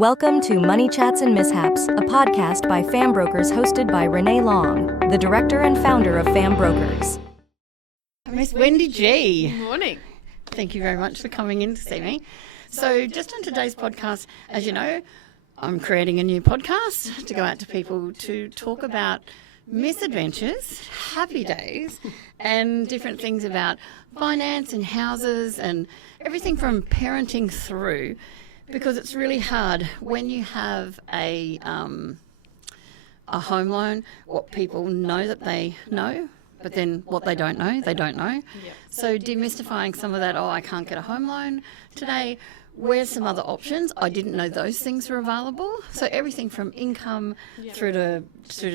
Welcome to Money Chats and Mishaps, a podcast by Fam Brokers hosted by Renae Long, the director and founder of Fam Brokers. Miss Wendy G. Good morning. Thank you very much for coming in to see me. So just on today's podcast, as you know, I'm creating a new podcast to go out to people to talk about misadventures, happy days, and different things about finance and houses and everything from parenting through, because it's really hard when you have a home loan, what people know that they know, but then what they don't know, they don't know. Yep. So demystifying some of that, I can't get a home loan today. Where's some other options? I didn't know those things were available. So everything from income through to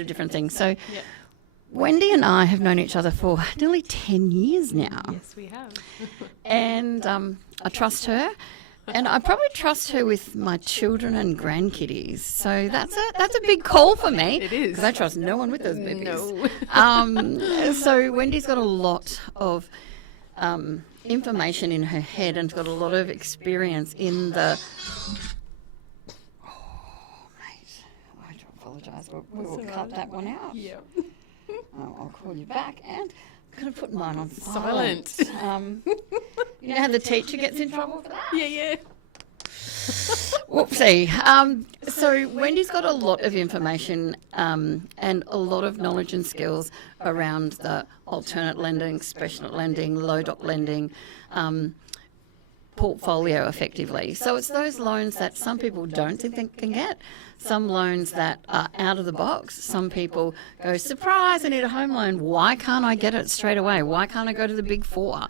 different things. So Wendy and I have known each other for nearly 10 years now. Yes, we have. And I trust her. And I probably trust her with my children and grandkiddies. So that's a big call for me. It is. Because I trust no one with those babies. No. So Wendy's got a lot of information in her head and got a lot of experience in the... Oh, mate, I do apologise. We will cut that one out. Yeah. I'll call you back. And I'm going to put mine on silent. Silent. You know how the teacher gets in trouble for that? Yeah. Whoopsie. So Wendy's got a lot of information and a lot of knowledge and skills around the alternate lending, special lending, low doc lending, portfolio effectively. So it's those loans that some people don't think they can get, some loans that are out of the box. Some people go, surprise, I need a home loan. Why can't I get it straight away? Why can't I go to the big four?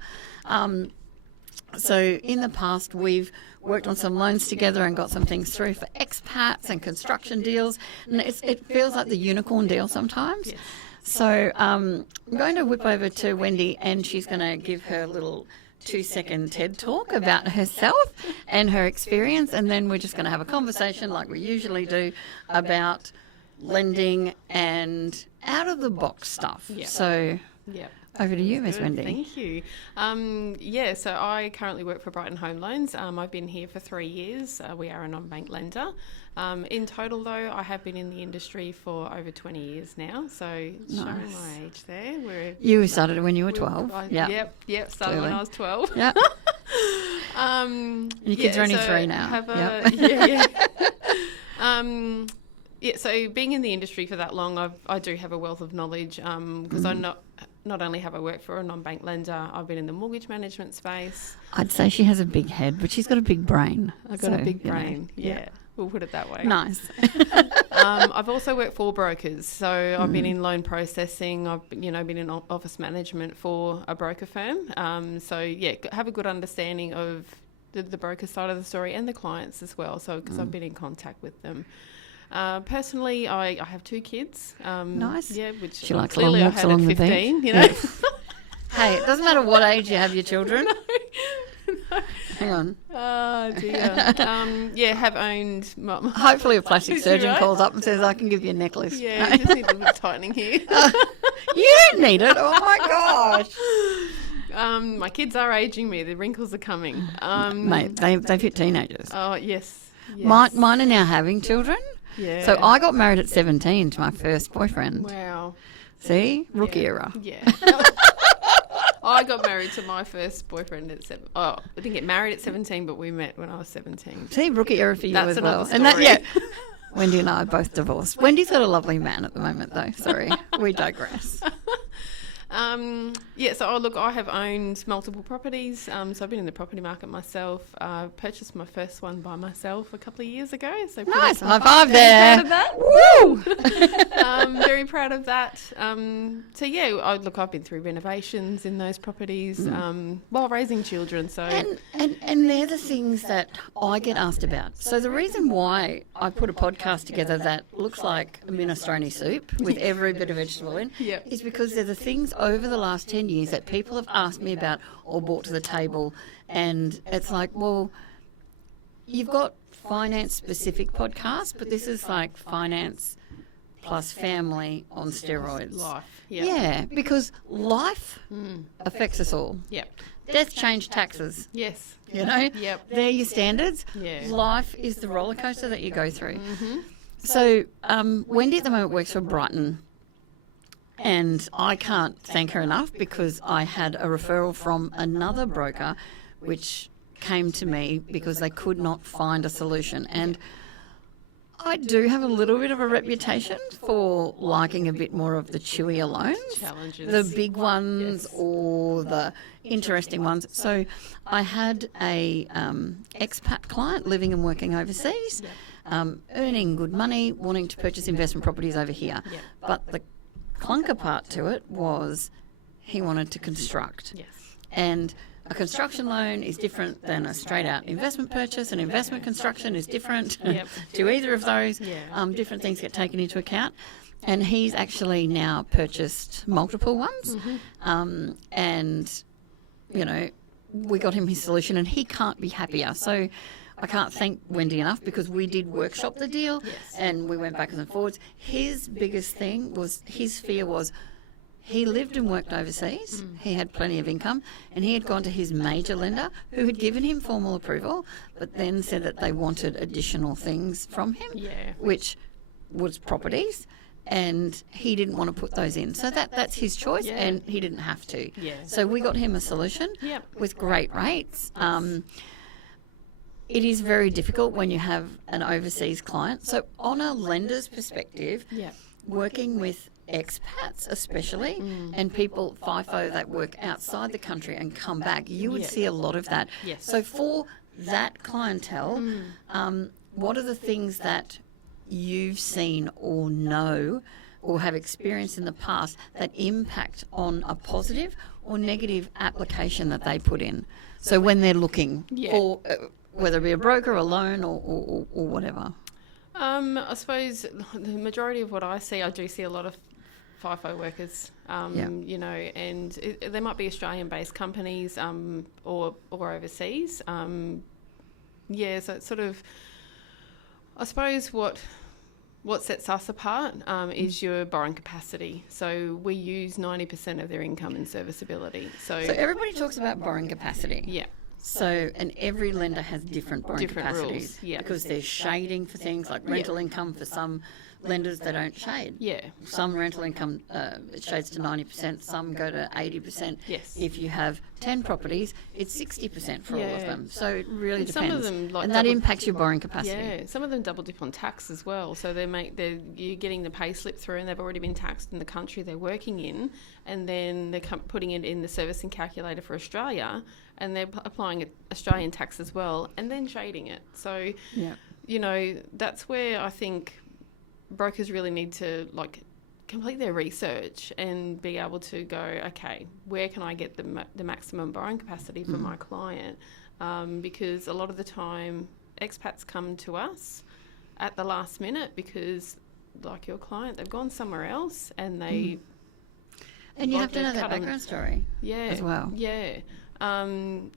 So in the past, we've worked on some loans together and got some things through for expats and construction deals. And it feels like the unicorn deal sometimes. Yes. So I'm going to whip over to Wendy and she's going to give her little 2-second TED talk about herself and her experience. And then we're just going to have a conversation like we usually do about lending and out-of-the-box stuff. Yep. So... Yep. Over to you, Miss Good, Wendy. Thank you. So I currently work for Brighten Home Loans. I've been here for 3 years. We are a non-bank lender. In total, though, I have been in the industry for over 20 years now. So showing my age there. You started when you were 12. Yep. Started when I was 12. Yeah. And your kids are only 3 now. So being in the industry for that long, I do have a wealth of knowledge because I not only have I worked for a non-bank lender, I've been in the mortgage management space. I'd say she has a big head, but she's got a big brain. I've got a big brain, We'll put it that way. Nice. I've also worked for brokers. So I've been in loan processing. I've been in office management for a broker firm. Have a good understanding of the broker side of the story and the clients as well. So because I've been in contact with them. Personally, I have 2 kids. Nice. Yeah, which she likes clearly long I walks had along at the 15. beach. You know. Hey, it doesn't matter what age you have your children. No. Hang on. Oh dear. Have owned. Hopefully, a plastic Is she surgeon right? calls up and says, "I can give you a necklace." Yeah, you just need a little bit of tightening here. You don't need it. Oh my gosh. My kids are aging me. The wrinkles are coming. Mate, they've hit teenagers. Oh yes. Mine are now having children. Yeah. So I got married at 17 to my first boyfriend. Wow. See? Rookie era. Yeah. I got married to my first boyfriend at 7. Oh, I didn't get married at 17, but we met when I was 17. See, rookie era for you That's as well. another story. And Wendy and I are both divorced. Wendy's got a lovely man at the moment, though. Sorry, we digress. I have owned multiple properties. So I've been in the property market myself. Purchased my first one by myself a couple of years ago. So Nice, high five there. Proud of that. Woo! Very proud of that. I've been through renovations in those properties while raising children. So and they're the things that I get asked about. So the reason why I put a podcast together that looks like a minestrone soup with every bit of vegetable in is because they're the things over the last 10 years that people have asked me about or brought to the table, and it's like, well, you've got finance specific podcasts, but this is like finance plus family on steroids. Life. Yep. Yeah, because life affects us all. Yep. Death, change, taxes. Yes. You know, Yep. they're your standards. Yeah. Life is the roller coaster that you go through. So Wendy at the moment works for Brighton, and I can't thank her enough because I had a referral from another broker which came to me because they could not find a solution. And I do have a little bit of a reputation for liking a bit more of the chewier loans. Challenges. The big ones or the interesting ones. So I had a expat client living and working overseas, earning good money, wanting to purchase investment properties over here. Yeah. But the clunker part to it was he wanted to construct. Yes. And a construction loan is different than a straight out investment purchase. An investment construction is different Yep. to either of those. Yeah. Different things get taken into account. And he's actually now purchased multiple ones. And, you know, we got him his solution and he can't be happier. So I can't thank Wendy enough because we did workshop the deal and we went backwards and forwards. His biggest thing was, his fear was, he lived and worked overseas. He had plenty of income, and he had gone to his major lender, who had given him formal approval, but then said that they wanted additional things from him, which was properties, and he didn't want to put those in. So that's his choice, and he didn't have to. So we got him a solution with great rates. It is very difficult when you have an overseas client. So on a lender's perspective, working with expats especially and people FIFO that work outside the country and come back, you would see a lot of that. So for that clientele, what are the things that you've seen or know or have experienced in the past that impact on a positive or negative application that they put in? So when they're looking for whether it be a broker, a loan or whatever. I suppose the majority of what I see, I do see a lot of FIFO workers, you know, and they might be Australian-based companies or overseas. So it's sort of, I suppose what sets us apart is your borrowing capacity. So we use 90% of their income in serviceability. So everybody talks about borrowing capacity. Yeah. So, and every lender has different borrowing capacities. Rules, because there's shading for things like rental income. For some lenders, they don't shade. Some rental income shades to 90%, some go to 80%. If you have 10 properties, it's 60% for all of them. So it really and depends. Some of them, and that impacts your borrowing capacity. Some of them double dip on tax as well. So you're getting the pay slip through and they've already been taxed in the country they're working in, and then they're putting it in the servicing calculator for Australia, and they're applying Australian tax as well, and then shading it. So, you know, that's where I think brokers really need to complete their research and be able to go, okay, where can I get the maximum borrowing capacity for my client? Because a lot of the time expats come to us at the last minute because, like your client, they've gone somewhere else and they... And you have to know that background story as well. And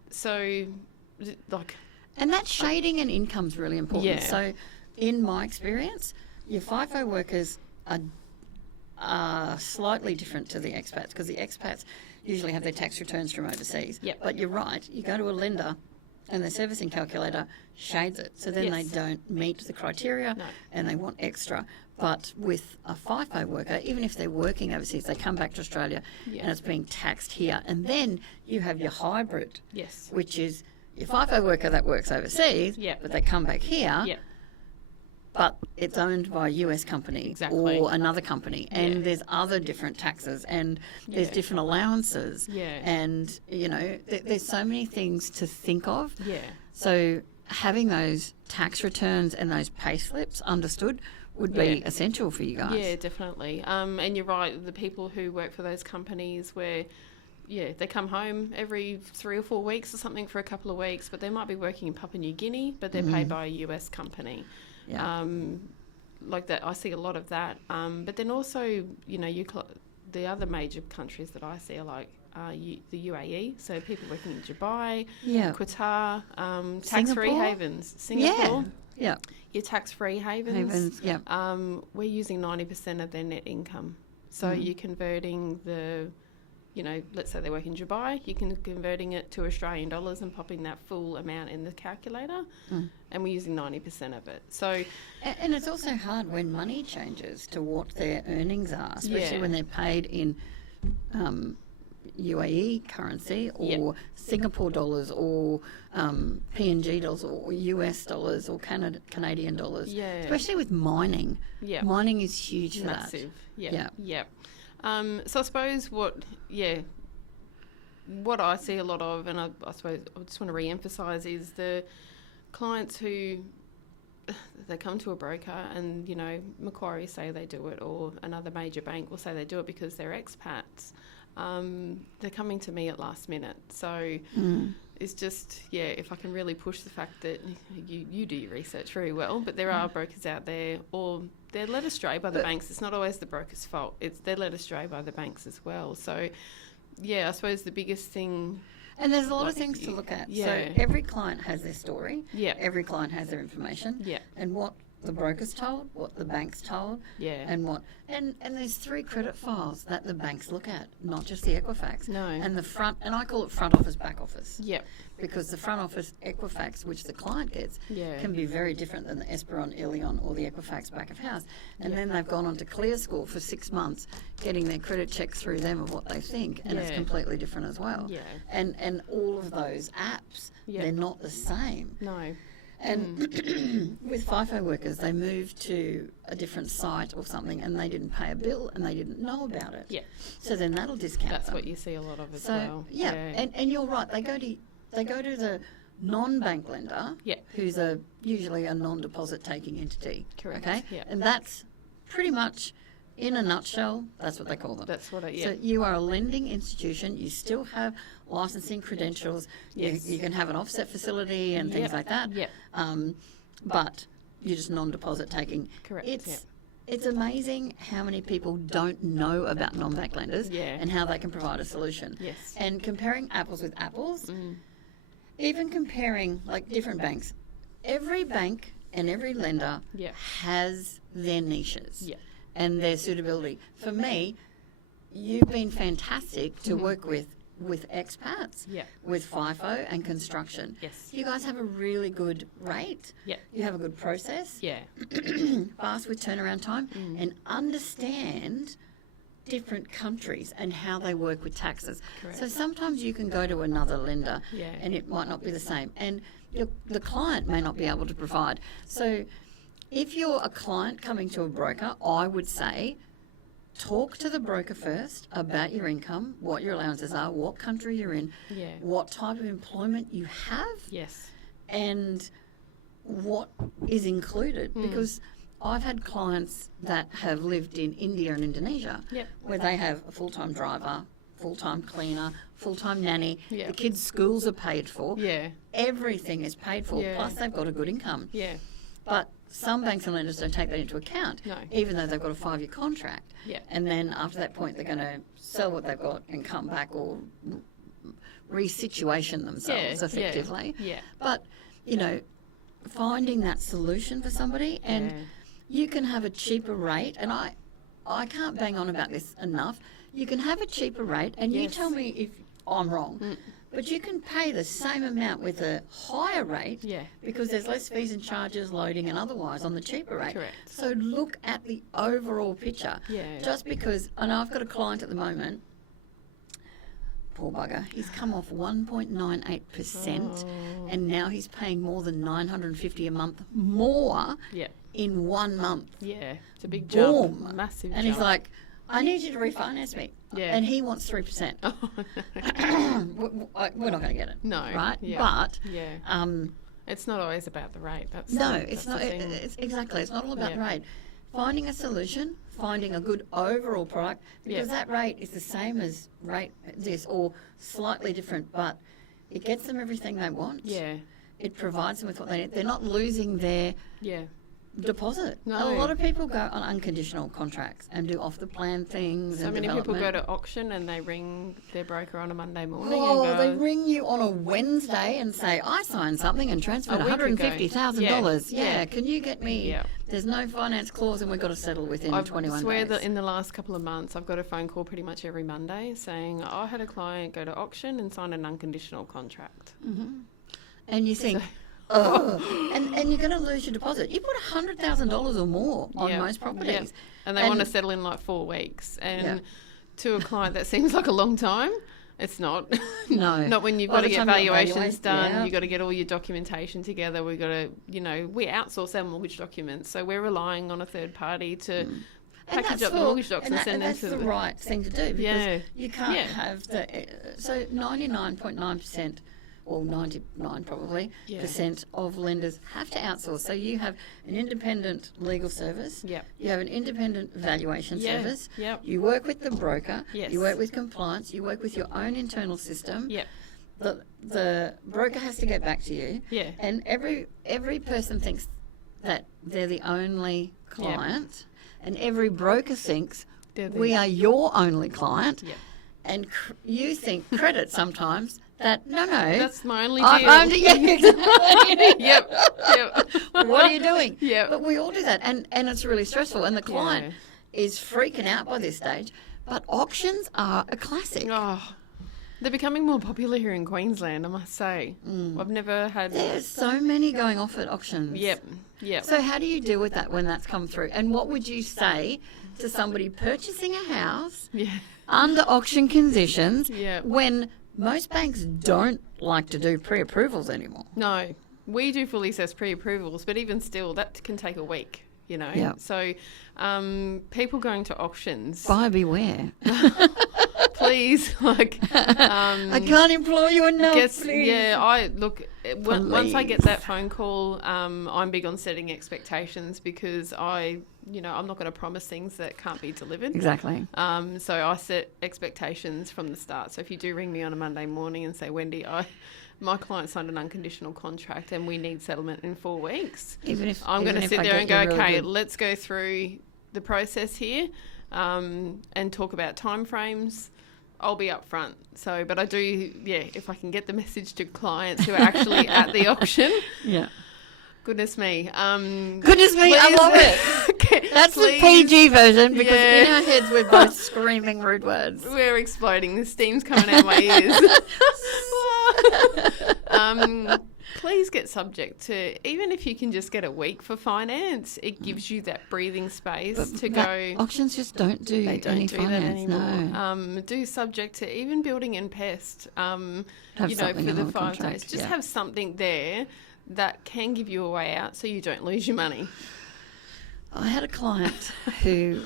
that shading and income's really important. So in my experience, your FIFO workers are slightly different to the expats because the expats usually have their tax returns from overseas. But you're right, you go to a lender and the servicing calculator shades it. So then they don't meet the criteria and they want extra. But with a FIFO worker, even if they're working overseas, they come back to Australia and it's being taxed here. And then you have your hybrid, which is your FIFO worker that works overseas, but they come back here, but it's owned by a US company or another company. And there's other different taxes and there's different allowances. And, you know, there's so many things to think of. So having those tax returns and those pay slips understood would be essential for you guys. Yeah, definitely. And you're right, the people who work for those companies where, they come home every 3 or 4 weeks or something for a couple of weeks, but they might be working in Papua New Guinea, but they're paid by a US company. Like that, I see a lot of that. But then also, you know, the other major countries that I see are like the UAE, so people working in Dubai, Qatar, tax-free havens, Singapore. Yeah. Your tax-free havens. Havens, yeah. We're using 90% of their net income. So you're converting the, let's say they work in Dubai, you can converting it to Australian dollars and popping that full amount in the calculator, and we're using 90% of it. So, and it's also hard when money changes to what their earnings are, especially when they're paid in UAE currency or Singapore dollars or PNG dollars or US dollars or Canadian dollars. Yeah. Especially with mining. Yeah. Mining is huge for Massive. that. Yeah. So I suppose what I see a lot of, and I suppose I just want to re-emphasise, is the clients who they come to a broker and, Macquarie say they do it, or another major bank will say they do it because they're expats. They're coming to me at last minute. So it's just, if I can really push the fact that you do your research very well, but there are brokers out there, or they're led astray by the banks. It's not always the broker's fault. They're led astray by the banks as well. So, I suppose the biggest thing... And there's a lot of things to look at. Yeah. So every client has their story. Yeah. Every client has their information. Yeah. And what the broker's told, what the bank's told, and there's 3 credit files that the banks look at, not just the Equifax. No. And the front, and I call it front office, back office. Yep. Because the front office Equifax, which the client gets, Yeah. can be very different than the Esperon, Ilion, or the Equifax back of house. And then they've gone on to ClearScore for 6 months, getting their credit check through them of what they think, and it's completely different as well. Yeah. And all of those apps, they're not the same. No. And with FIFO workers, they moved to a different site or something, and they didn't pay a bill, and they didn't know about it. Yeah. So then that'll discount That's them. what you see a lot of as So well. and you're right. They go to the non-bank lender, who's usually a non-deposit taking entity. Correct. Okay. Yeah. And that's pretty much, in a nutshell, that's what they call them. That's what So you are a lending institution. You still have licensing credentials. Yes. You can have an offset facility and things like that. Yep. But you're just non-deposit taking. Correct. It's amazing how many people don't know about non-bank lenders and how they can provide a solution. Yes. And comparing apples with apples, even comparing like different banks, every bank and every lender has their niches. Yeah. And their suitability. For me, you've been fantastic to work with expats, with FIFO and construction. Yes. You guys have a really good rate. Yeah. You have a good process. Yeah. Fast with turnaround time, and understand different countries and how they work with taxes. Correct. So sometimes you can go to another lender and it might not be the same. And the client may not be able to provide. So if you're a client coming to a broker, I would say talk to the broker first about your income, what your allowances are, what country you're in, what type of employment you have, and what is included. Because I've had clients that have lived in India and Indonesia where they have a full-time driver, full-time cleaner, full-time nanny, the kids' schools are paid for, everything is paid for, plus they've got a good income. But some banks and lenders don't take that into account, even though they've got a 5-year contract. And then after that point, they're going to sell what they've got and come back or resituation themselves effectively. But, finding that solution for somebody, and you can have a cheaper rate, and I can't bang on about this enough. You can have a cheaper rate, and you tell me if I'm wrong. But you can pay the same amount with a higher rate because there's less fees and charges, loading and otherwise on the cheaper rate. Correct. So look at the overall picture. Just because, I know I've got a client at the moment, poor bugger, he's come off 1.98% and now he's paying more than $950 a month more in 1 month. It's a big Boom. jump, massive and jump. he's like, I need you to refinance me. And he wants 3%. We're not going to get it. No. Right? But it's not always about the rate. That's it's not. the thing. It's exactly. It's not all about the rate. Finding a solution, finding a good overall product, because that rate is the same as rate this or slightly different, but it gets them everything they want. It provides them with what they need. They're not losing their deposit. No. A lot of people go on unconditional contracts and do off-the-plan things. So and many people go development. to auction and they ring their broker on a Monday morning Oh, and go, they ring you on a Wednesday and say, I signed something and transferred A week ago. $150,000. Yeah. Yeah, can you get me? Yeah. There's no finance clause and we've got to settle within I 21 swear days. that in the last couple of months, I've got a phone call pretty much every Monday saying, I had a client go to auction and sign an unconditional contract. And you think, oh, and you're going to lose your deposit. You put $100,000 or more on Yeah. most properties. Yeah. And they want to settle in like 4 weeks. And to a client, that seems like a long time. It's not. No. Not when you've By got to the get time you valuations evaluate, done. yeah. You've got to get all your documentation together. We've got to, we outsource our mortgage documents. So we're relying on a third party to package up the mortgage docs and send them that's to the right thing to do because you can't Yeah. have the... So 99.9%, or 99 probably, percent of lenders have to outsource. So you have an independent legal service. Yep. You have an independent valuation service. Yep. You work with the broker. Yes. You work with compliance. You work with your own internal system. Yep. The broker has to get back to you. Yeah. And every person thinks that they're the only client, and every broker thinks we are your only client. Yep. And you think credit sometimes that no, That's my only deal. I'm only exactly. Yep. What are you doing? Yep. But we all do that, and it's really stressful. And the client is freaking out by this stage. But auctions are a classic. Oh, they're becoming more popular here in Queensland, I must say. I've never had... There's so many going off at auctions. Yep. So how do you deal with that when that's come through? And what would you say to somebody purchasing a house under auction conditions when most banks don't like to do pre-approvals anymore? No, we do fully assess pre-approvals, but even still, that can take a week, Yep. So people going to auctions... Buyer beware. Please, I can't implore you enough, please. Once I get that phone call, I'm big on setting expectations because I'm not going to promise things that can't be delivered. Exactly. So I set expectations from the start. So if you do ring me on a Monday morning and say, Wendy, my client signed an unconditional contract and we need settlement in 4 weeks, I'm going to sit there and go, okay, let's go through the process here and talk about timeframes. I'll be upfront. So, but I do, if I can get the message to clients who are actually at the auction. Yeah. Goodness me. Goodness me, I love it. That's the PG version because in our heads we're both screaming rude words. We're exploding. The steam's coming out of my ears. Please get subject to, even if you can just get a week for finance, it gives you that breathing space to go. Auctions just don't do They don't any do finance, that anymore. no. Do subject to even building and pest, Have for something the on the 5 contract, days. Just have something there that can give you a way out so you don't lose your money. I had a client who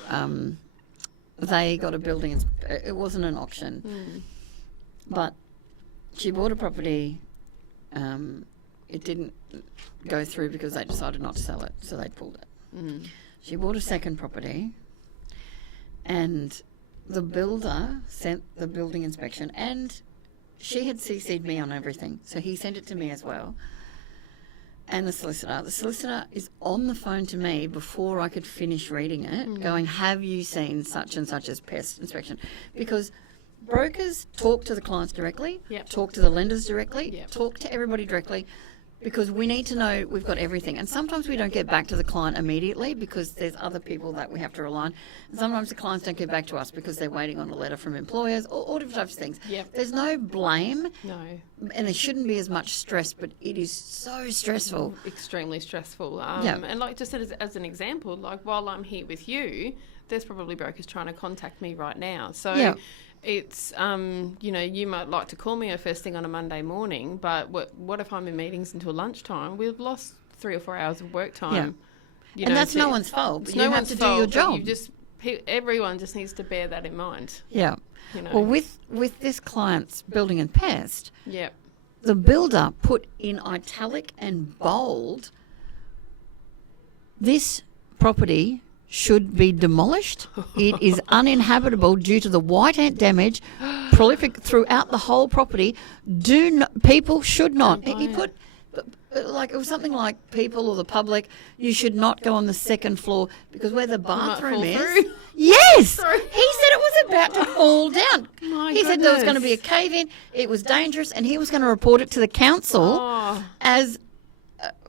they got a building. It wasn't an auction, but she bought a property. It didn't go through because they decided not to sell it, so they pulled it. She bought a second property, and the builder sent the building inspection, and she had CC'd me on everything, so he sent it to me as well. And the solicitor is on the phone to me before I could finish reading it, going, have you seen such and such as pest inspection? Because brokers talk to the clients directly, talk to the lenders directly, talk to everybody directly, because we need to know we've got everything. And sometimes we don't get back to the client immediately because there's other people that we have to rely on. And sometimes the clients don't get back to us because they're waiting on a letter from employers or all different types of things. There's no blame. No. And there shouldn't be as much stress, but it is so stressful. Extremely stressful. And like just as an example, like while I'm here with you, there's probably brokers trying to contact me right now. So it's, you might like to call me first thing on a Monday morning, but what if I'm in meetings until lunchtime? We've lost 3 or 4 hours of work time. And that's no one's fault. It's You no have one's to do fault, your but job. Everyone just needs to bear that in mind. Yeah. Well, with this client's building and pest, Yep. the builder put in italic and bold, this property should be demolished. It is uninhabitable due to the white ant damage, prolific throughout the whole property. People should not. He put like it was something like people or the public, you should not go on the second floor because where the bathroom fall is. through. Yes, Sorry. he said it was about to fall down. My He said there was going to goodness. be a cave in. It was dangerous, and he was going to report it to the council Oh. as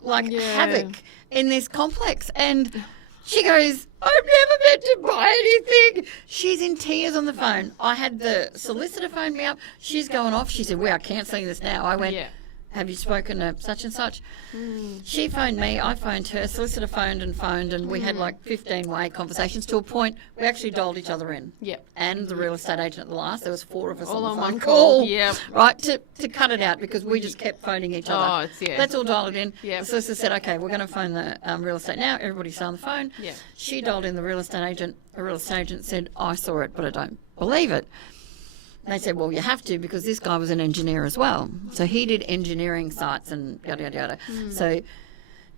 Yeah. havoc in this complex. And she goes, I've never meant to buy anything. She's in tears on the phone. I had the solicitor phone me up. She's going off. She said, we are cancelling this now. I went, Yeah. have you spoken to such and such? She phoned me. I phoned her. Solicitor phoned, and we had like 15-way conversations to a point we actually dialed each other in. Yep. And the real estate agent at the last. There was 4 of us All on on the phone one call. call. Yep. Right, to cut it out because we just kept phoning each other. Oh, it's- yeah. Let's all dial it in. Yep. The solicitor said, okay, we're going to phone the real estate now. Everybody's on the phone. Yep. She dialed in the real estate agent. The real estate agent said, I saw it, but I don't believe it. They said, well, you have to because this guy was an engineer as well. So he did engineering sites and yada, yada, yada. So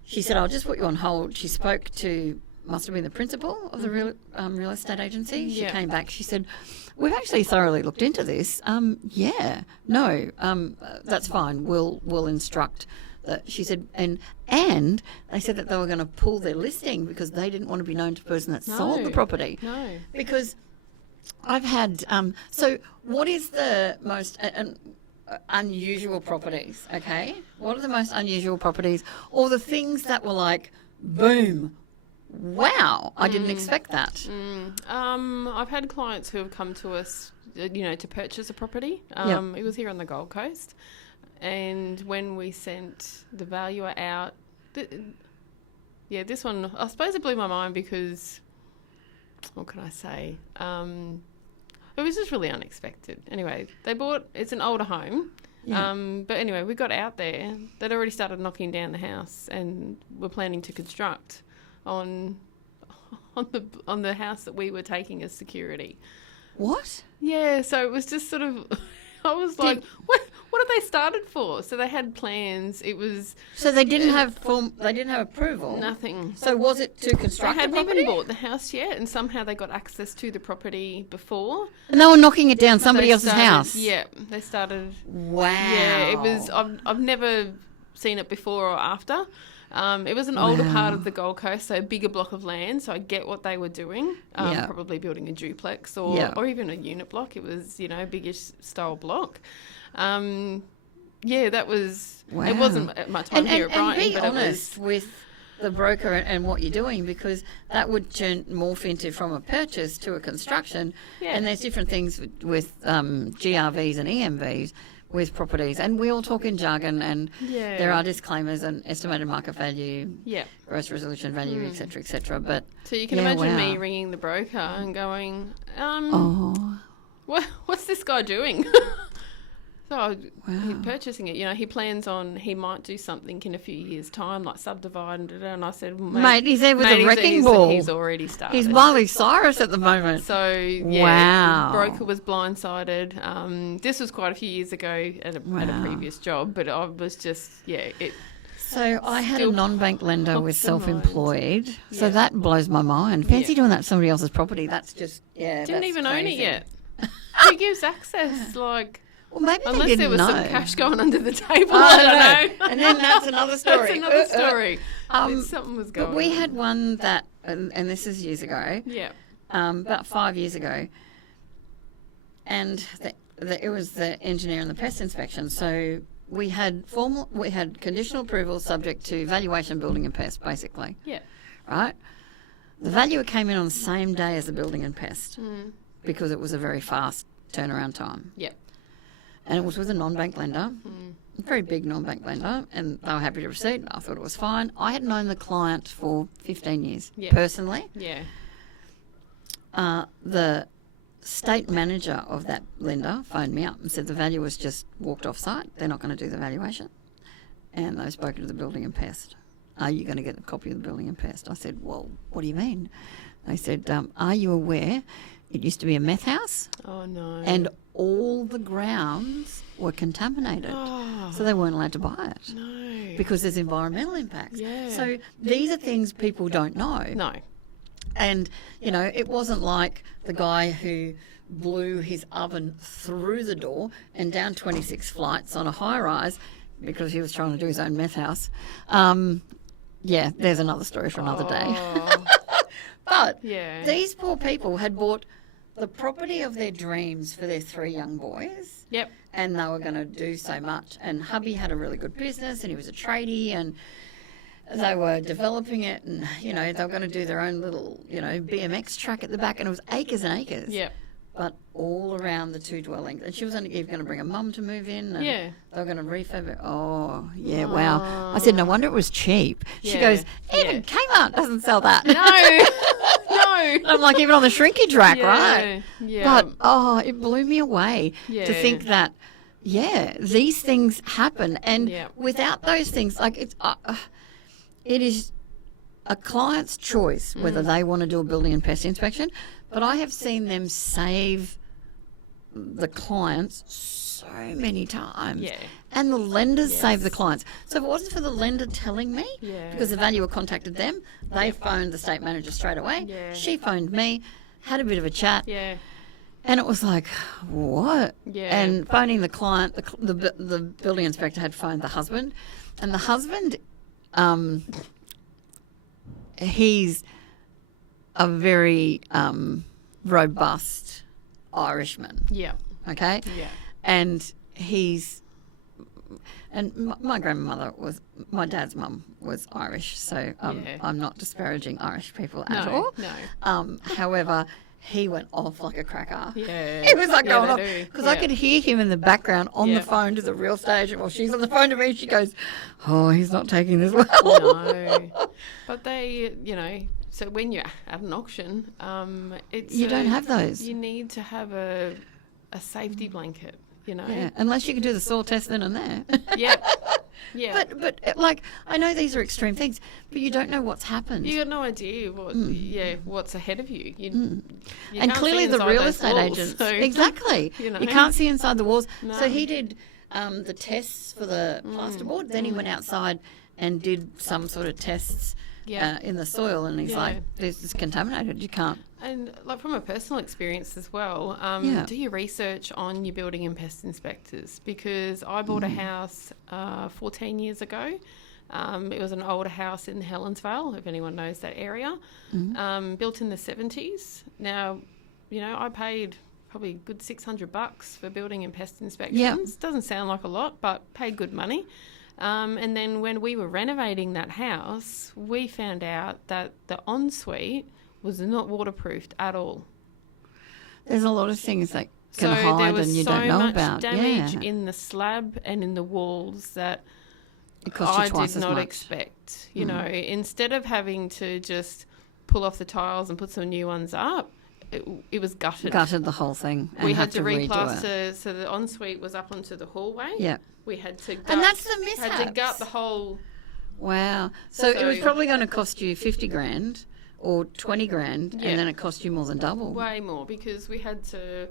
she said, I'll just put you on hold. She spoke to, must have been the principal of the real estate agency. She Yeah. came back. She said, we've actually thoroughly looked into this. That's fine. We'll instruct. She said, and they said that they were going to pull their listing because they didn't want to be known to the person that sold the property. No. Because I've had, so what is the most unusual properties, okay? What are the most unusual properties or the things that were like, boom, wow, I didn't expect that. I've had clients who have come to us, to purchase a property. Yep. It was here on the Gold Coast. And when we sent the valuer out, this one, I suppose it blew my mind because, what can I say? It was just really unexpected. Anyway, it's an older home. Yeah. But anyway, we got out there. They'd already started knocking down the house and were planning to construct on the house that we were taking as security. What? Yeah, so it was just sort of, I was like, what have they started for? So they had plans. It was So they didn't have approval? nothing. So was it to They construct the hadn't property? even bought the house yet, and somehow they got access to the property before. And they were knocking it down somebody They else's started- house? Yeah, they started. Wow. Yeah, it was. I've never seen it before or after. It was an older part of the Gold Coast, so a bigger block of land. So I get what they were doing. Yeah. Probably building a duplex or even a unit block. It was, a biggish style block. That was. Wow. It wasn't at my time here at Brighton, and be but honest with the broker and what you're doing because that would morph into from a purchase to a construction. Yeah. And there's different things with GRVs and EMVs with properties. And we all talk in jargon and Yeah. there are disclaimers and estimated market value, Yeah. gross resolution value, et cetera, et cetera. But So you can imagine me ringing the broker and going, what's this guy doing? So he's purchasing it. He plans on he might do something in a few years' time, like subdivide. And I said, well, mate, he's there with mate, a wrecking ball. He's already started. He's Miley Cyrus at the moment. So Wow. the broker was blindsided. This was quite a few years ago at a previous job, but I was just So I had a non-bank lender with Pops in mind. self-employed. So Yeah. that blows my mind. Fancy doing that to somebody else's property. That's just, didn't that's even own it crazy. yet. Who gives access? Well, maybe they Unless didn't there was know. some cash going under the table. Oh, I don't know. And then that's another story. That's another story. Something was going But we on. had one that, and this is years ago, Yeah. about 5 years ago, and it was the engineer and the pest inspection. So we had conditional approval subject to valuation, building and pest, basically. Yeah. Right? The valuer came in on the same day as the building and pest because it was a very fast turnaround time. Yeah. And it was with a non-bank lender, a very big non-bank lender, and they were happy to proceed. I thought it was fine. I had known the client for 15 years personally. Yeah. The state manager of that lender phoned me up and said the valuer's just walked off site. They're not going to do the valuation. And they've spoken to the building and pest. Are you going to get a copy of the building and pest? I said, well, what do you mean? They said, are you aware it used to be a meth house? Oh, no. And all the grounds were contaminated. Oh, So they weren't allowed to buy it no. because there's environmental impacts. Yeah. So these are things people don't know. No. And, it wasn't like the guy who blew his oven through the door and down 26 flights on a high rise because he was trying to do his own meth house. Yeah, there's another story for another day. But these poor people had bought the property of their dreams for their 3 young boys. Yep. And they were going to do so much. And hubby had a really good business and he was a tradie and they were developing it and, you know, they were going to do their own little, you know, BMX track at the back and it was acres and acres. Yep. But all around the 2 dwellings. And she was only going to bring a mum to move in. And they were going to refurb it. Oh, yeah, wow. I said, no wonder it was cheap. She goes, even Kmart doesn't sell that. No. I'm like, even on the shrinkage rack, right? Yeah. But, it blew me away to think that, these things happen. And without those things, like, it is a client's choice whether they want to do a building and pest inspection. But I have seen them save the clients so many times. Yeah. And the lenders save the clients. So if it wasn't for the lender telling me, because the valuer contacted them, they phoned the estate manager straight away. Yeah. She phoned me, had a bit of a chat. Yeah. And it was like, what? Yeah. And phoning the client, the building inspector had phoned the husband. And the husband, he's a very robust Irishman. Yeah. Okay? Yeah. And my grandmother was, my dad's mum was Irish, so I'm not disparaging Irish people at all. No. However, he went off like a cracker. Yeah. He was like going off. They do. Because I could hear him in the background on the phone to the real estate agent while she's on the phone to me. She goes, oh, he's not taking this well. No. But they, you know, so when you're at an auction, it's... You don't have those. You need to have a safety blanket, you know. Yeah, unless you can do the soil test then and there. Yeah. Yeah. But like, I know these are extreme things, but you don't know what's happened. You got no idea what's ahead of you. You And can't clearly see the inside real those estate walls, agents, so, exactly. you know. You can't see inside the walls. No. So he did the tests for the plasterboard. Then he went outside and did some sort of tests in the soil, and he's like, "This is contaminated. You can't." And like from a personal experience as well, do your research on your building and pest inspectors, because I bought a house 14 years ago. It was an older house in Helensvale, if anyone knows that area, built in the 70s. Now, you know, I paid probably a good $600 for building and pest inspections. Doesn't sound like a lot, but paid good money. And then when we were renovating that house, we found out that the ensuite was not waterproofed at all. There's a lot of things that can there hide was and you so don't know much about. damage Yeah. in the slab and in the walls that It cost you I twice did as not much. expect. You know, instead of having to just pull off the tiles and put some new ones up, it was gutted. Gutted the whole thing. And We had to redo it. replaster, so the ensuite was up onto the hallway. Yeah. We had to gut, And that's the had to gut mishaps. the whole. Wow. So it was So- probably going to cost you 50 grand or 20 grand, Yeah. and then it cost you more than double. Way more, because we had to.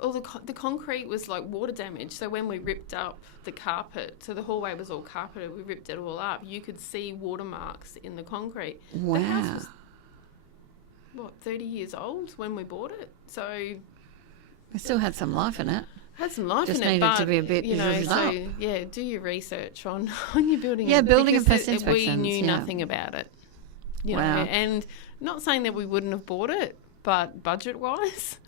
All the concrete was like water damage. So when we ripped up the carpet, so the hallway was all carpeted, we ripped it all up. You could see watermarks in the concrete. Wow. The house was, 30 years old when we bought it. So It still had some life in it. had some life Just in it, needed but to be a bit you know, zhuzhed so up. yeah, do your research on your building. Yeah, building and because pest inspections, We knew yeah. nothing about it. You Wow. know, and not saying that we wouldn't have bought it, but budget wise,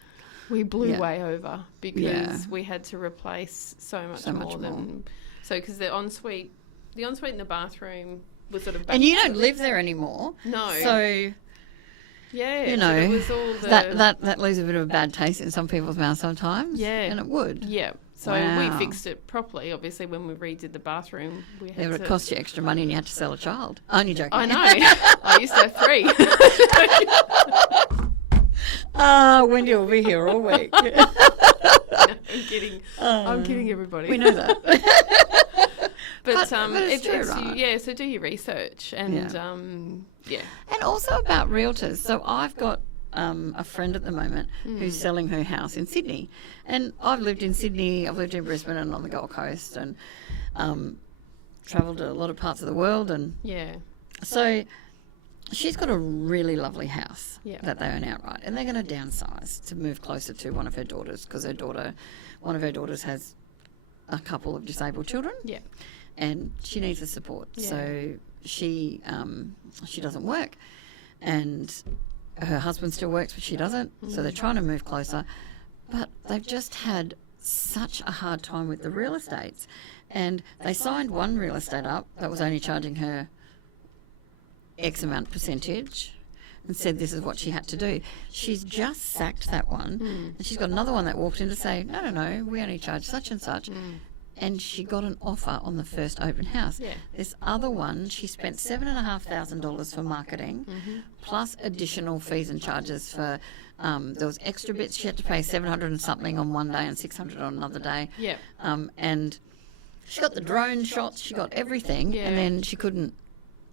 we blew Yeah. way over because Yeah. we had to replace so much So much more more. than because the ensuite in the bathroom was sort of And you don't live there anymore. No. So, yeah, you but know, it was all the, that leaves a bit of a bad taste in some people's mouths sometimes. Yeah. And it would. yeah. So Wow. we fixed it properly. Obviously, when we redid the bathroom, we had It would to. cost you extra money and you had to sell a child. Only joking. I know. I used to have 3. Wendy will be here all week. No, I'm kidding. I'm kidding everybody. We know that. But but it's true, it's right? yeah. So do your research and yeah. And also about realtors. So I've got a friend at the moment who's selling her house in Sydney. And I've lived in Sydney, I've lived in Brisbane and on the Gold Coast and travelled to a lot of parts of the world. And Yeah. so she's got a really lovely house Yeah. that they own outright. And they're going to downsize to move closer to one of her daughters because one of her daughters has a couple of disabled children. Yeah. And she needs the support. Yeah. So she doesn't work, and her husband still works, but she doesn't. So they're trying to move closer, but they've just had such a hard time with the real estates. And they signed one real estate up that was only charging her X amount percentage and said this is what she had to do. She's just sacked that one, and she's got another one that walked in to say, no, we only charge such and such. And she got an offer on the first open house. Yeah. This other one, she spent $7,500 for marketing, plus additional fees and charges for, there was extra bits. She had to pay $700 and something on one day and $600 on another day. Yeah. And she got the drone shots, she got everything, Yeah. and then she couldn't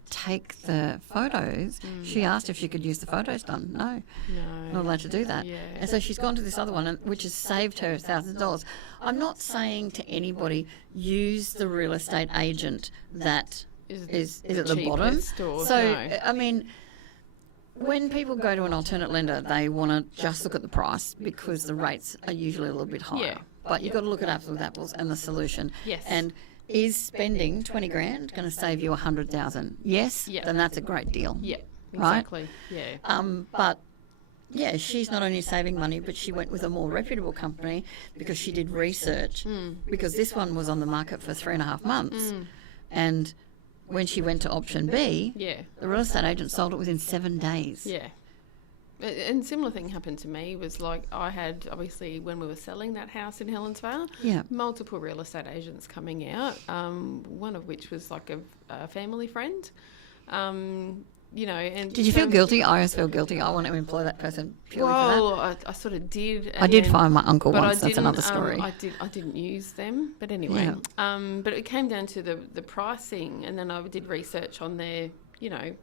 take the photos. She asked if she could use the photos done. No, not allowed to do that. Yeah. And so she's gone to this other one, which has saved her $1,000. I'm not saying to anybody use the real estate agent that is at the bottom. Or, So no. I mean, when people go to an alternate lender, they want to just look at the price because the rates are usually a little bit higher. Yeah. But you've got to look at apples with apples and the solution. Yes. And is spending 20 grand going to save you 100,000? Yes. Yeah. Then that's a great deal. Yeah, Right? exactly. Yeah. But yeah, she's not only saving money, but she went with a more reputable company because she did research. Because this one was on the market for 3.5 months, and when she went to option B, Yeah. the real estate agent sold it within 7 days. Yeah. And similar thing happened to me was like I had, obviously, when we were selling that house in Helensvale, Yeah. multiple real estate agents coming out, one of which was like a family friend. You know, and Did you feel guilty? I always feel guilty. I want to employ that person purely for well, I sort of did. that. I did find my uncle but once. I That's didn't, another story. I didn't use them, but anyway. Yeah. But it came down to the pricing, and then I did research on their, you know,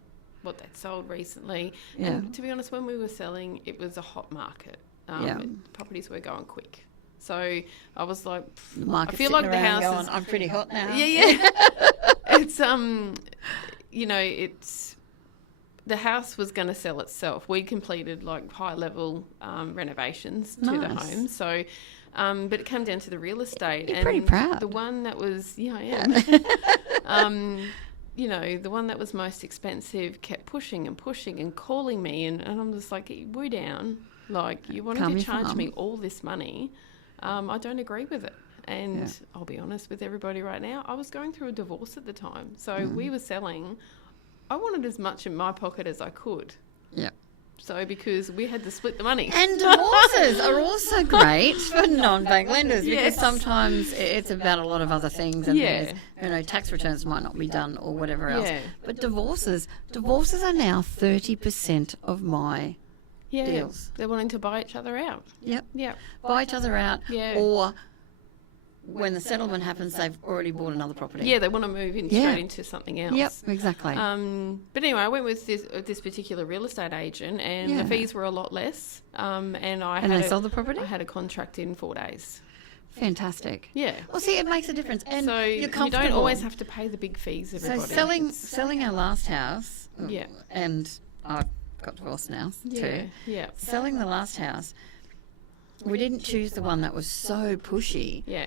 what they'd sold recently. Yeah. And to be honest, when we were selling, it was a hot market. Yeah. Properties were going quick. So I was like, The I market's feel sitting like the around house going, is... I'm pretty hot now. Yeah. It's, you know, it's... The house was going to sell itself. We completed like high-level renovations to the Nice. home. So, but it came down to the real estate. You're and pretty proud. The one that was, yeah, I am. You know, the one that was most expensive kept pushing and calling me, and I'm just like, woo down. Like, you wanted Calm to your charge farm. me all this money. I don't agree with it. And Yeah. I'll be honest with everybody right now, I was going through a divorce at the time. So we were selling. I wanted as much in my pocket as I could. Yeah. So because we had to split the money. And divorces are also great for non-bank lenders because Yes. sometimes it's about a lot of other things, and Yeah. there's, you know, tax returns might not be done or whatever else. Yeah. But divorces are now 30% of my Yeah. deals. They're wanting to buy each other out. Yep. Yeah. Buy each other out, Yeah. or when the settlement happens, they've already bought another property. Yeah, they want to move in Yeah. straight into something else. Yep, exactly. But anyway, I went with this particular real estate agent, and Yeah. the fees were a lot less. And And they sold the property? I had a contract in 4 days. Fantastic. Yeah. Well, see, it makes a difference. And So you're you comfortable. don't always have to pay the big fees. So Everybody. selling our last house, Yeah. and I've got divorced now Yeah. too. Yeah. Selling the last house, we didn't choose the one that was so pushy, Yeah.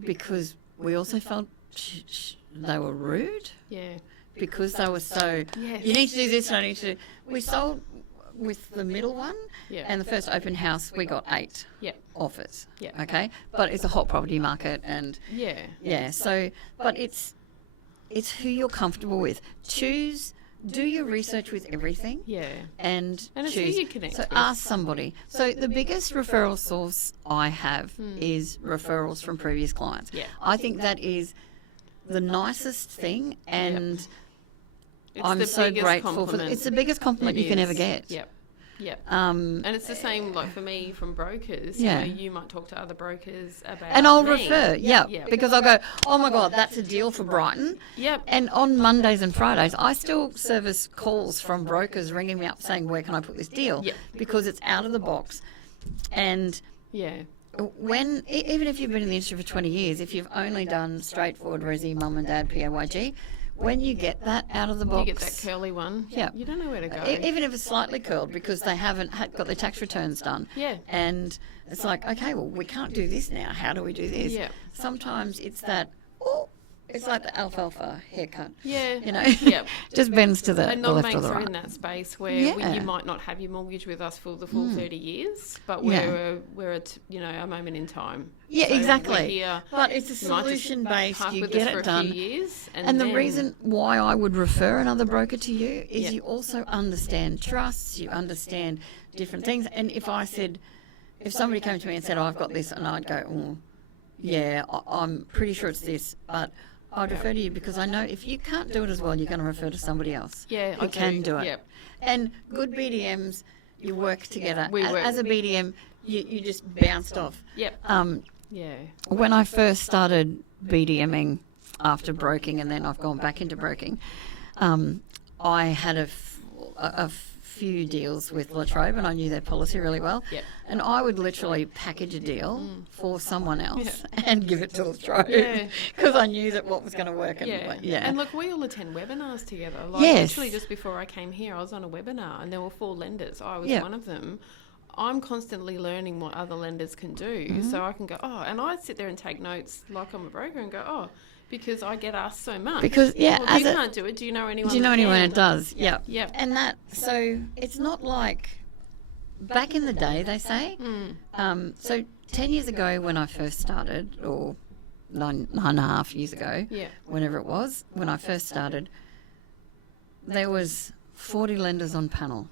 because we also felt they were rude, Yeah. because they were so, Yes. you need to do this and I need to do. We sold with the middle one, Yeah. and the first open house we got 8 Yeah. offers. Yeah. Okay, but it's a hot property market, and Yeah. yeah, so, but it's who you're comfortable with. Do your research with everything, Yeah. and And it's who choose. you connect So with. ask somebody. So the biggest referral source I have is referrals from previous clients. Yeah. I think that is the nicest thing, and It's I'm the so biggest grateful for compliment. it's the biggest compliment It you can is. ever get. Yep. Yep. And And it's the same, like for me, from brokers. Yeah. You know, you might talk to other brokers about. I'll me. refer, yeah, Yep. because I'll go, oh my God, that's a deal for Brighton. Yep. And on Mondays and Fridays, I still service calls from brokers ringing me up saying, where can I put this deal? Yep. Because it's out of the box. And Yeah. when, even if you've been in the industry for 20 years, if you've only done straightforward resi, mum and dad, PAYG, when you get that out of the box, You get that curly one. Yeah. You don't know where to go. even if it's slightly curled because they haven't got their tax returns done. Yeah. And it's like, okay, well, we can't do this now. How do we do this? Yeah. Sometimes it's that, oh, it's like the alfalfa haircut. Yeah. You know, Yeah. just bends to the, And the left or non-banks the are right. in that space where Yeah. you might not have your mortgage with us for the full 30 years, but Yeah. we're at, a moment in time. Yeah, So we're exactly. here, But it's a you might just solution-based. park You with get us for it a few done. years, And the then- reason why I would refer another broker to you is Yeah. you also understand trusts, you understand different things. And if somebody came to me and said, I've got this, and I'd go, oh, yeah, I'm pretty sure it's this, but I'd refer to you because I know if you can't do it as well, you're going to refer to somebody else Yeah, who I can do it. Yep. And good BDMs, you work together. We work. As a BDM, you just bounced off. Yep. Yeah. When I first started BDMing after broking, and then I've gone back into broking, I had a few deals with La Trobe, and I knew their policy really well. Yep. And I would literally package a deal for someone else and give it to La Trobe Yeah. because I knew that what was going to work. And And look, we all attend webinars together. Like Yes. literally just before I came here, I was on a webinar and there were 4 lenders. I was Yeah. one of them. I'm constantly learning what other lenders can do. So I can go, and I sit there and take notes like I'm a broker and go, because I get asked so much. Because, yeah, well, as you a- can't do it. Do you know anyone? Do you know that anyone can? it does? Yeah. Yep. And so it's not like back in the day, they say. So 10 years ago when I first started, or 9.5 years ago, Yeah. whenever it was, when I first started, there was 40 lenders on panel.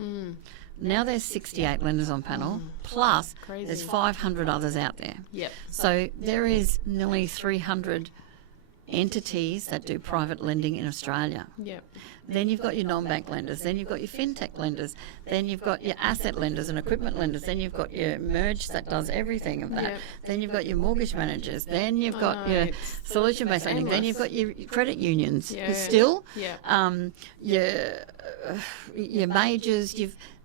Now there's 68 lenders on panel, plus Crazy. there's 500 others out there. Yep. So there is nearly 300 entities that do private lending in Australia. Yep. Then you've got your non-bank lenders. Then you've got your fintech lenders. Then you've got your asset lenders and equipment lenders. Then you've got your merge that does everything of that. Yep. Then you've got your mortgage managers. Then you've got know, your it's solution-based lending. Then endless. you've got your credit unions. Yeah. Still, Yeah. your majors.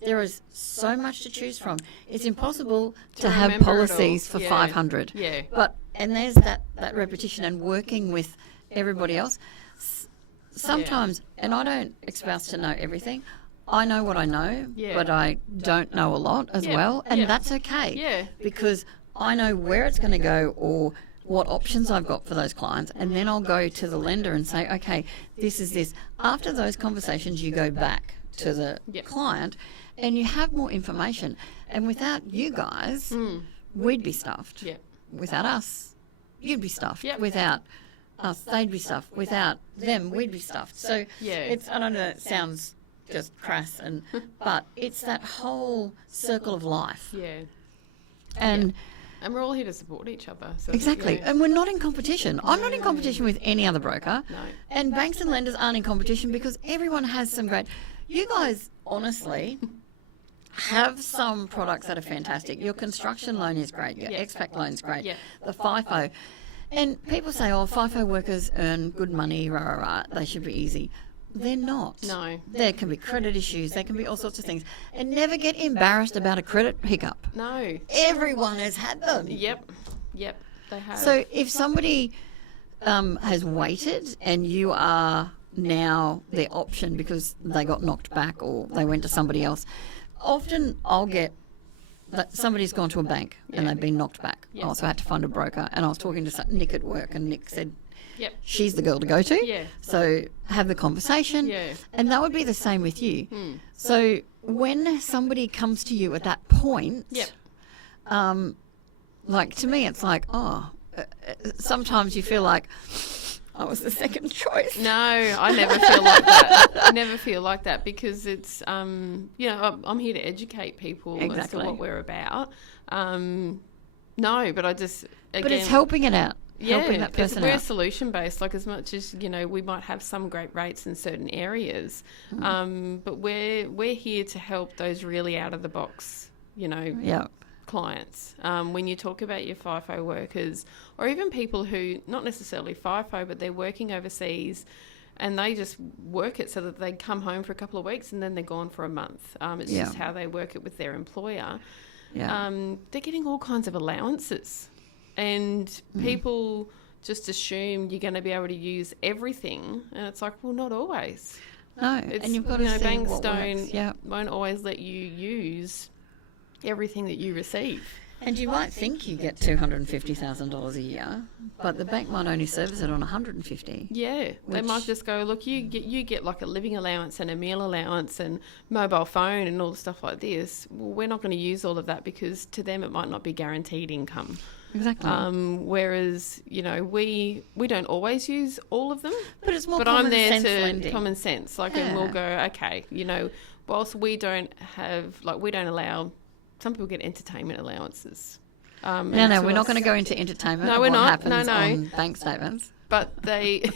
There is so much to choose from. It's impossible to have remember it all. policies for Yeah. 500. Yeah. And there's that repetition and working with everybody else. Sometimes, and I don't espouse to know everything. I know what I know, Yeah. but I don't know a lot as Yeah. well, and Yeah. that's okay. Yeah. Because I know where it's going to go or what options I've got for those clients, and then I'll go to the lender and say, okay, this is this. After those conversations, you go back to the Yep. client and you have more information. And without you guys, we'd be stuffed. Yep. Without us, you'd be stuffed. Yep. Without us, they'd be stuffed. Without them, we'd be stuffed. So Yeah. I don't know, it sounds just crass, but it's that whole circle of life. Yeah. And And we're all here to support each other. So exactly. Yeah. And we're not in competition. I'm not in competition with any other broker. No. And banks and lenders aren't in competition because everyone has some great. You guys, honestly, have some products that are fantastic. Your construction loan is great. Your Yeah. expat loan is great. Yeah. The FIFO. And people say, oh, FIFO workers earn good money, rah, rah, rah. They should be easy. They're not. No. There can be credit issues. There can be all sorts of things. And never get embarrassed about a credit hiccup. No. Everyone has had them. Yep. Yep. They have. So if somebody has waited and you are now their option because they got knocked back or they went to somebody else, often I'll get that somebody's gone to a bank and they've been knocked back. Yeah. I also had to find a broker, and I was talking to Nick at work, and Nick said, Yep. she's the girl to go to. Yeah. So have the conversation. Yeah. And that would be the same with you. So when somebody comes to you at that point, Yep. like to me, it's like, sometimes you feel like I was the second choice. No, I never feel like that. I never feel like that because it's, I'm here to educate people as Exactly. to what we're about. No, but I just, again. But it's helping it out. Helping that person we're out. solution based. Like as much as we might have some great rates in certain areas, but we're here to help those really out of the box, Yeah. clients. When you talk about your FIFO workers, or even people who not necessarily FIFO, but they're working overseas, and they just work it so that they come home for a couple of weeks and then they're gone for a month. It's Yeah. just how they work it with their employer. Yeah. They're getting all kinds of allowances. And people just assume you're going to be able to use everything. And it's like, well, not always. No, It's, and you've got to see banks what works. Yeah. won't always let you use everything that you receive. And you might think you get $250,000 a year, but the bank might only service it on $150,000. Yeah, they might just go, look, you get like a living allowance and a meal allowance and mobile phone and all the stuff like this. Well, we're not going to use all of that because to them it might not be guaranteed income. Exactly. Whereas, we don't always use all of them. But it's more But common I'm there sense to lending. common sense. Like, and we'll go, okay, whilst we don't allow, some people get entertainment allowances. No, we're not going to go into entertainment. No, and we're what not. happens on bank statements. But they,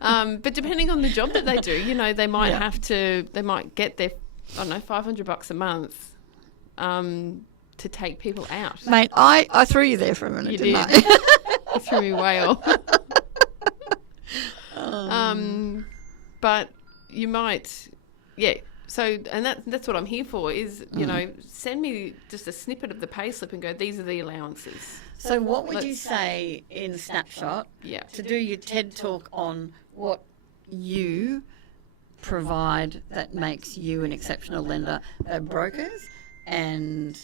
but depending on the job that they do, they might they might get their, I don't know, $500 a month, to take people out. Mate, I threw you there for a minute, You didn't did. I? You threw me way off. But you might, yeah. So, and that's what I'm here for is, send me just a snippet of the pay slip and go, these are the allowances. So what would you say in Snapshot to do your TED Talk on what you provide that makes you an exceptional lender? Brokers and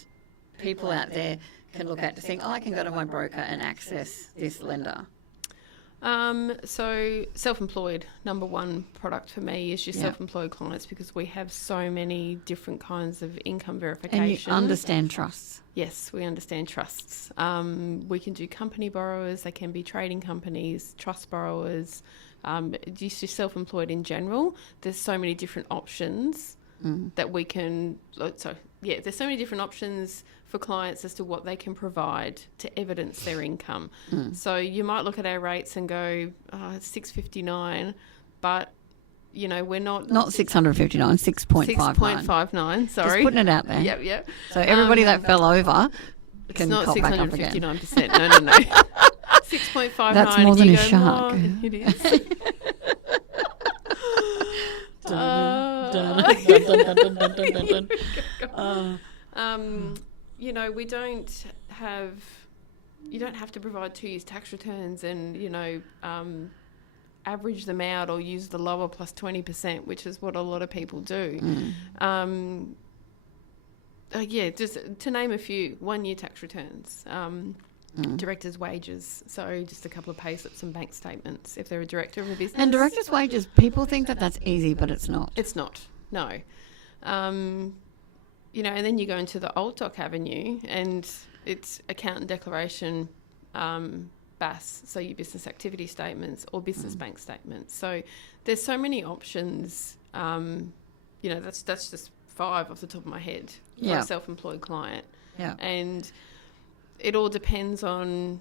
people out there can look at to think, I can go to my broker and access this lender. So self-employed, number one product for me is your self-employed clients, because we have so many different kinds of income verification. And you understand trusts. Yes, we understand trusts. We can do company borrowers. They can be trading companies, trust borrowers, just your self-employed in general. There's so many different options that we can, there's so many different options for clients as to what they can provide to evidence their income. So you might look at our rates and go, it's $659, but we're not 659, 6.59. 6.59, sorry. Just putting it out there. Yep. So everybody that fell over can not cop back up again. 659%. No. 6.59. That's more than a shark. It is. We don't have. You don't have to provide 2 years tax returns and average them out or use the lower plus 20%, which is what a lot of people do. Just to name a few, 1 year tax returns. Directors' wages, so just a couple of pay slips and bank statements if they're a director of a business. And directors' wages, people think that that's easy, but it's not. It's not, no. And then you go into the old doc avenue and it's accountant declaration, BAS, so your business activity statements or business bank statements. So there's so many options. That's just 5 off the top of my head for a self-employed client. Yeah. And it all depends on,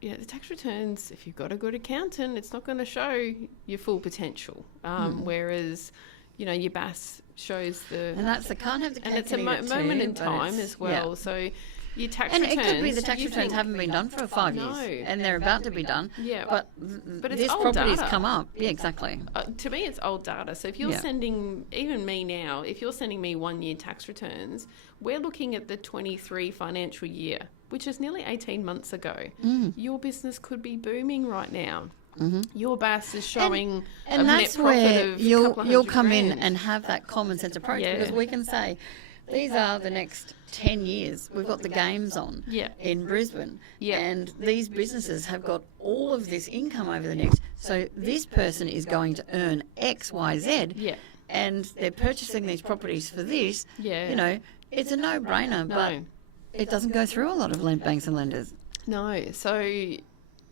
the tax returns. If you've got a good accountant, it's not going to show your full potential. Whereas, your BAS shows the... And that's the can't have the cake and it's a moment in time as well. Yeah. So your tax returns... And it could be the tax returns haven't been done for 5 years. And they're about to be done. Yeah. But it's this old property's data. come up. Yeah, exactly. To me, it's old data. So if you're sending, even me now, if you're sending me 1 year tax returns, we're looking at the 23 financial year, which is nearly 18 months ago. Your business could be booming right now. Your BAS is showing and a that's net profit where of you'll come $200,000. in and have that common sense approach, because we can say these are the next 10 years. We've got the games on in Brisbane, and these businesses have got all of this income over the next. So this person is going to earn X, Y, Z, and they're purchasing these properties for this. It's a no-brainer, but it doesn't go through a lot of banks and lenders. No, so...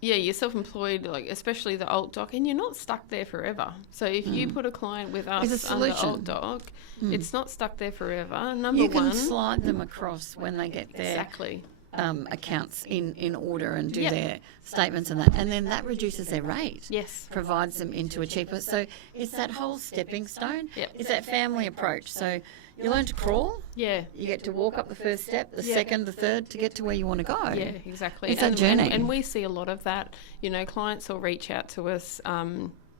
Yeah, you're self-employed, especially the alt doc, and you're not stuck there forever. So if you put a client with us under alt doc, it's not stuck there forever. You can slide them across when they get their exactly accounts in order and do their statements and that, and then that reduces their rate. Yes, provides them into a cheaper. So it's that whole stepping stone. It's that family approach. So you learn to crawl. You get to walk up the first step, the second, the third, to get to where you want to go. Yeah, exactly. It's that journey. And we see a lot of that. Clients will reach out to us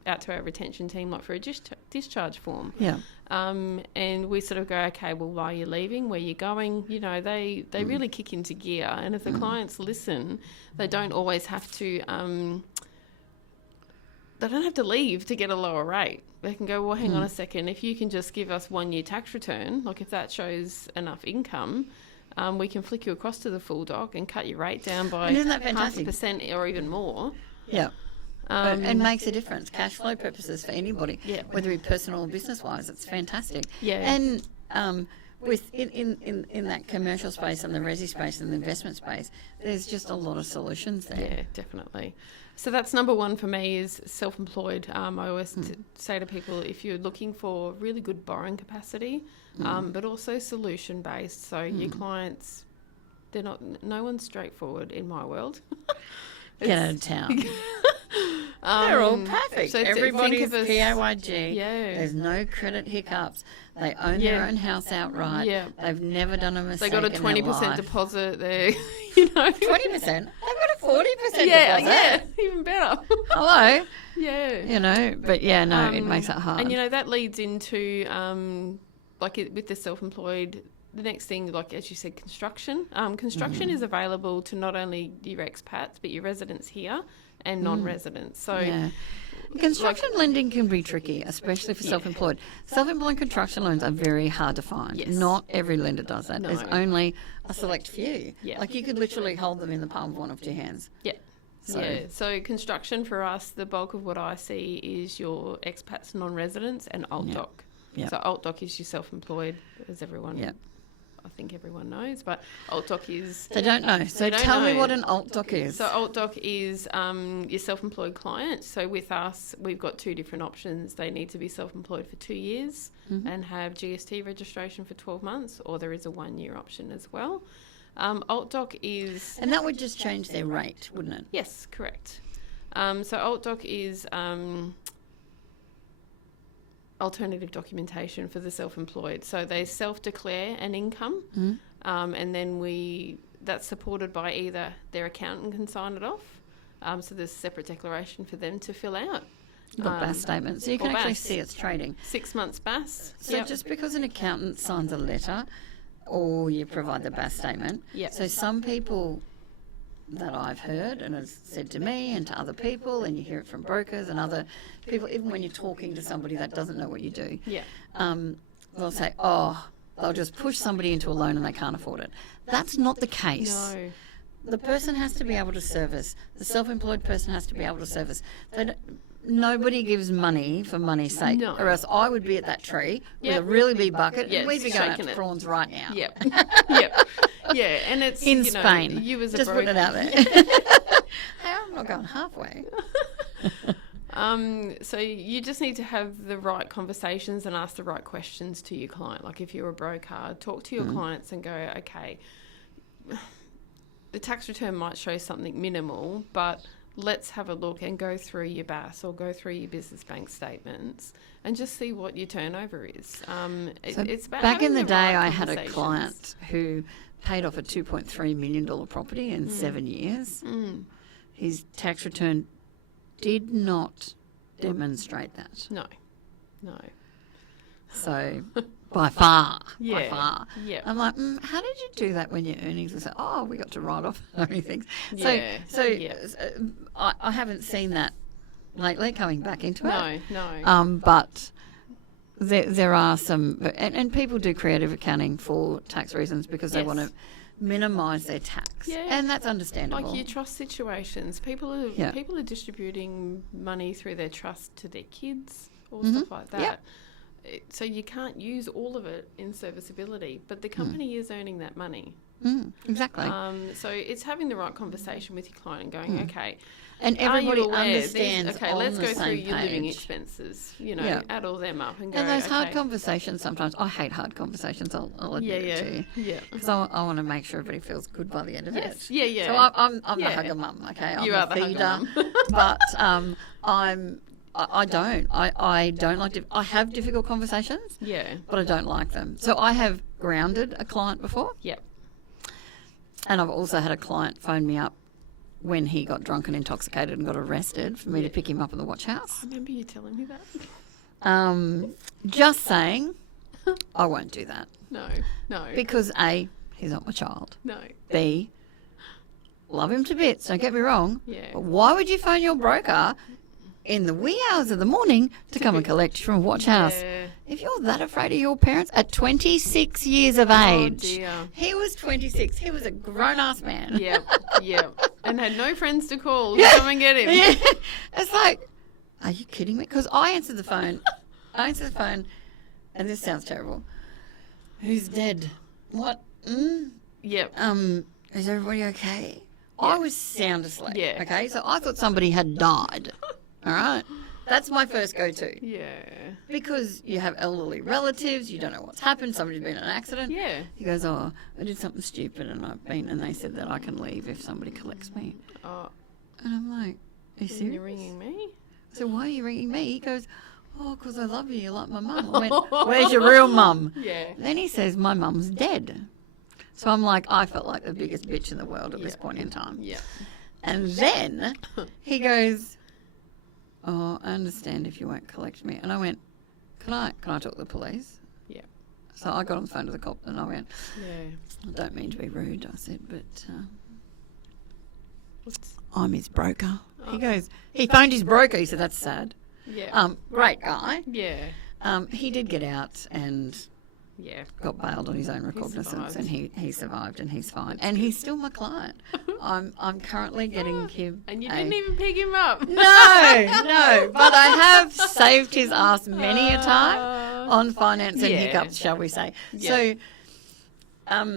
out to our retention team, like for a discharge form. Yeah. And we sort of go, okay, well, why are you leaving? Where are you going? You know, they really kick into gear. And if the clients listen, they don't always have to, they don't have to leave to get a lower rate. They can go, well, hang on a second. If you can just give us 1 year tax return, like if that shows enough income, we can flick you across to the full doc and cut your rate down by 0.5% or even more. Yeah. And makes a difference. Cash flow purposes for anybody, whether it be personal or business wise, it's fantastic. Yeah. And with in that commercial space and the resi space and the investment space, there's just a lot of solutions there. Yeah, definitely. So that's number one for me is self-employed. I always say to people, if you're looking for really good borrowing capacity, but also solution-based, so your clients, no one's straightforward in my world. Get out of town. They're all perfect. So everybody's PAYG. Yeah. There's no credit hiccups. They own their own house outright. Yeah. They've never done a mistake. They got a 20% deposit there. You know, 20%. They've got a 40% deposit. Yeah, even better. Hello. Yeah. You know, but it makes it hard. And you know that leads into with the self-employed. The next thing, like as you said, construction. Construction is available to not only your expats but your residents here and non-residents. So, construction lending can be tricky, especially for self-employed. Self-employed construction loans are very hard to find. Yes. Not every lender does that. No. There's only a select few. Yeah. Like you could literally hold them in the palm of one of two hands. Yeah. So construction for us, the bulk of what I see is your expats, non-residents, and alt-doc. Yeah. So alt-doc is your self-employed, as everyone. Yeah. I think everyone knows, but alt-doc is... They don't know. So tell me what an alt-doc is. So alt-doc is your self-employed client. So with us, we've got two different options. They need to be self-employed for 2 years and have GST registration for 12 months, or there is a 1 year option as well. Alt-doc is... And that would just change their rate, wouldn't it? Yes, correct. So alt-doc is... alternative documentation for the self-employed. So they self-declare an income and then that's supported by either their accountant can sign it off. So there's a separate declaration for them to fill out. Or BAS statement. So you can actually see it's trading. 6 months BAS. So just because an accountant signs a letter or you provide the BAS statement. Yep. So some people that I've heard and has said to me and to other people, and you hear it from brokers and other people, even when you're talking to somebody that doesn't know what you do, they'll say, they'll just push somebody into a loan and they can't afford it. That's not the case. No. The person has to be able to service. The self-employed person has to be able to service. Nobody gives money for money's sake, or else I would be at that tree with a really big bucket and we'd be going after prawns right now. Yep. Yeah, and it's in Spain. You as a just broker, putting it out there. Hey, I'm not going halfway. So you just need to have the right conversations and ask the right questions to your client. Like if you're a broker, talk to your clients and go, okay, the tax return might show something minimal, but let's have a look and go through your BAS or go through your business bank statements and just see what your turnover is. It's about back in the day, right I had a client who paid off a $2.3 million property in 7 years. His tax return did not demonstrate that. No. So by far. Yeah. I'm like, how did you do that when your earnings were so, we got to write off everything. I haven't seen that lately coming back into it. No. But there are some, and people do creative accounting for tax reasons because they want to minimise their tax, and that's understandable. Like your trust situations, people are distributing money through their trust to their kids or stuff like that. So you can't use all of it in serviceability, but the company is earning that money. Exactly. So it's having the right conversation with your client and going, okay, and everybody understands. Let's go through your living expenses. Add all them up and go. And those hard conversations sometimes. I hate hard conversations. I'll admit it to you. Yeah. Because I want to make sure everybody feels good by the end of it. Yeah. So I'm the hugger mum. Okay, I'm the feeder, but I don't like to. I have difficult conversations. Yeah. But I don't like them. So I have grounded a client before. Yep. And I've also had a client phone me up when he got drunk and intoxicated and got arrested for me to pick him up at the watch house. I remember you telling me that. Just saying, I won't do that. No. Because A, he's not my child. No. B, love him to bits, don't get me wrong. Yeah. But why would you phone your broker in the wee hours of the morning to come and collect you from a watch house? Yeah. If you're that afraid of your parents at 26 years of age. Oh, dear. He was 26. He was a grown-ass man. Yeah. And had no friends to call to come and get him. Yeah. It's like, are you kidding me? Because I answered the phone, and this sounds terrible. Who's dead? What? Yep. Is everybody okay? Yeah. I was sound asleep. Yeah. Okay, so I thought somebody had died. All right? That's my first go-to. Yeah. Because you have elderly relatives, you don't know what's happened, somebody's been in an accident. Yeah. He goes, oh, I did something stupid and they said that I can leave if somebody collects me. Oh, And I'm like, are you serious? you're ringing me? So why are you ringing me? He goes, oh, because I love you. You're like my mum. I went, where's your real mum? Yeah. Then he says, my mum's dead. So I'm like, I felt like the biggest bitch in the world at this point in time. Yeah. And then he goes, oh, I understand if you won't collect me. And I went, can I talk to the police? Yeah. So I got on the phone to the cop and I went, Yeah. I don't mean to be rude, I said, but What's... I'm his broker. Oh. He goes, he phoned his broker. He said, that's sad. Yeah. Great guy. Yeah. He did get out and Yeah. got bailed on his own recognizance, survived. and he survived, and he's fine, and he's still my client. I'm currently getting him. And you didn't even pick him up. No, but I have saved his ass many a time on finance and Yeah. hiccups, shall we say? Yeah. So,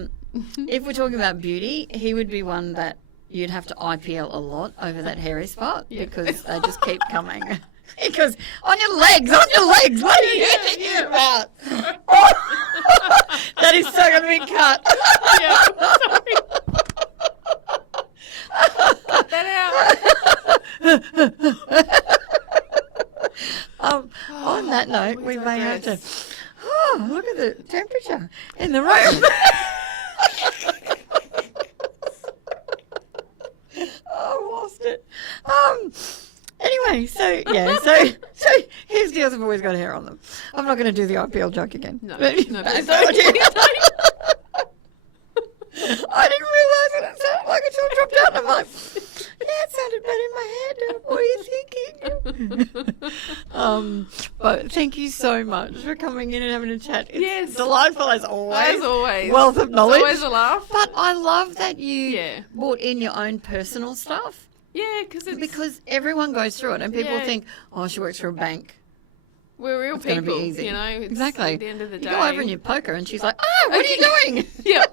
if we're talking about beauty, he would be one that you'd have to IPL a lot over that hairy spot because they just keep coming. He goes, on your legs, what are you thinking about? That is so going to be cut. Yeah. Sorry. Cut that out. On that note, we may have to. digress. Oh, look at the temperature in the room. I lost it. Anyway, so his deals have always got hair on them. I'm not going to do the IPL joke again. No, But- no, That's please not what don't. you- I didn't realise it. It sounded like it all dropped out. I'm like, yeah, it sounded better in my head. What are you thinking? But thank you so much for coming in and having a chat. It's Yes. delightful as always. As always. Wealth of knowledge. It's always a laugh. But I love that you Yeah. brought in your own personal stuff Yeah, it's because everyone goes through it and people Yeah. think, oh, she works for a bank. we're real It's going to people. be easy. You know, it's exactly. At the end of the day, You go over and you poke her and she's like, oh, what are you doing? Yeah.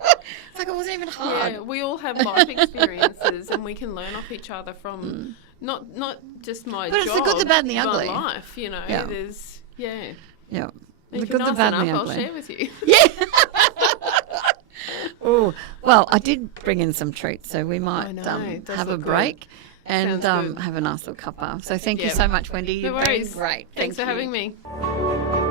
It's like it wasn't even hard. Yeah, we all have life experiences, and we can learn off each other from not just my But job, it's the good, the bad, and the but ugly. life. You know, Yeah. there's Yeah. If The you're good, the nice bad, and the enough, I'll ugly. share with you. Yeah. Oh, well, I did bring in some treats, so we might I know, it does have a look good. break and Sounds good. have a nice little cuppa. So thank you Yeah. so much, Wendy. No You've been worries. great. Thanks for Thank you. having me.